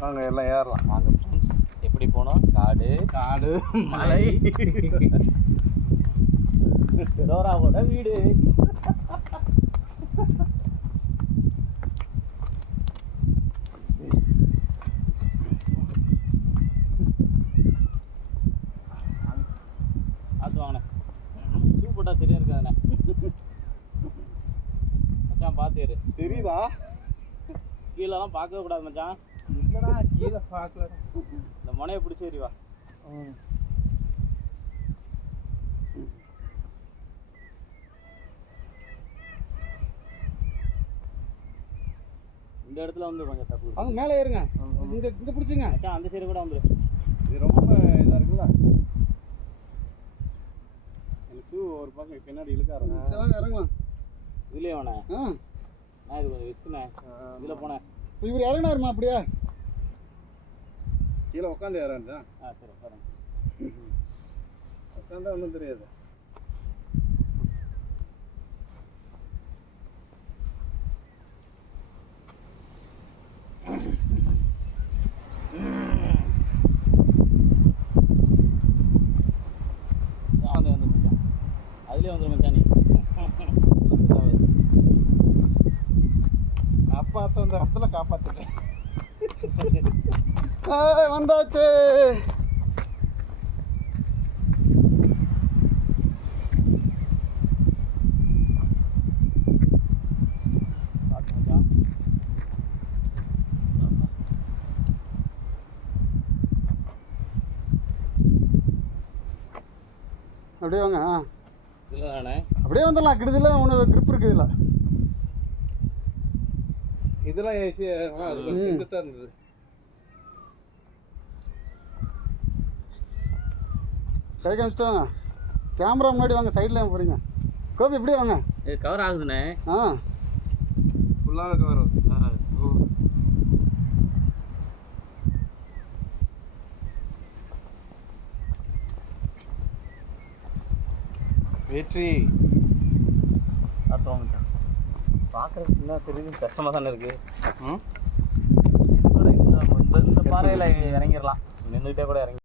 வாங்க எல்லாம் ஏறலாம். வாங்க ஃப்ரெண்ட்ஸ், எப்படி போனோம்? காடு காடு மலை டோராவோட வீடு. பார்த்து வாங்கண்ணே, ஷூ போட்டால் சரியா இருக்காதுண்ணே. மச்சான் பார்த்துரு. தெரியுதா? கீழெல்லாம் பார்க்கவே கூடாது மச்சான். இல்லடா கீழே பார்க்கல. இந்த முனையை பிடிச்சி எறிவா. இந்த இடத்துல வந்து கொஞ்சம் தப்பு. அது மேலே ஏறுங்க. இங்கே பிடிச்சிங்க மச்சான், அந்த சைடு கூட வந்துரு. இது ரொம்ப இதாக இருக்குல்ல. எனக்கு ஷூ ஒரு பக்கம் பின்னாடி இழுக்க ஆரம்பிச்சு. இறங்கலாம் இதுலேயே வேணே. நான் இது கொஞ்சம் விற்குனேன். இதில் போனேன். இப்போ இவர் இறங்கினாருமா அப்படியே கீழே உட்காந்து இறங்குதா? சரி உட்காருங்க. உட்காந்தா ஒன்றும் தெரியாது. வந்து மச்சான், அதுலேயே வந்துடும் மச்சான். நீ காப்பாற்ற அந்த இடத்துல காப்பாற்றிட்டேன். வந்தாச்சு. அப்படியே வாங்க. இதில் தானே அப்படியே வந்துடலாம். கிடுதில் ஒன்று grip இருக்குது. இல்லை இதெல்லாம் ஈஸியாக செங்குத்தாக இருந்தது. கை காமிச்சிட்டு வாங்க. கேமரா முன்னாடி வாங்க. சைடில் போகிறீங்க. கோபி இப்படியே வாங்க. இது கவர் ஆகுதுண்ணே. ஃபுல்லாக கவர் ஆகுது. வெற்றி. பார்த்தோம் மச்சான், பார்க்குற சின்ன தெரியுது, கஷ்டமாக தானே இருக்குது. இந்த பாறையில் இறங்கிடலாம். நின்றுக்கிட்டே கூட இறங்கி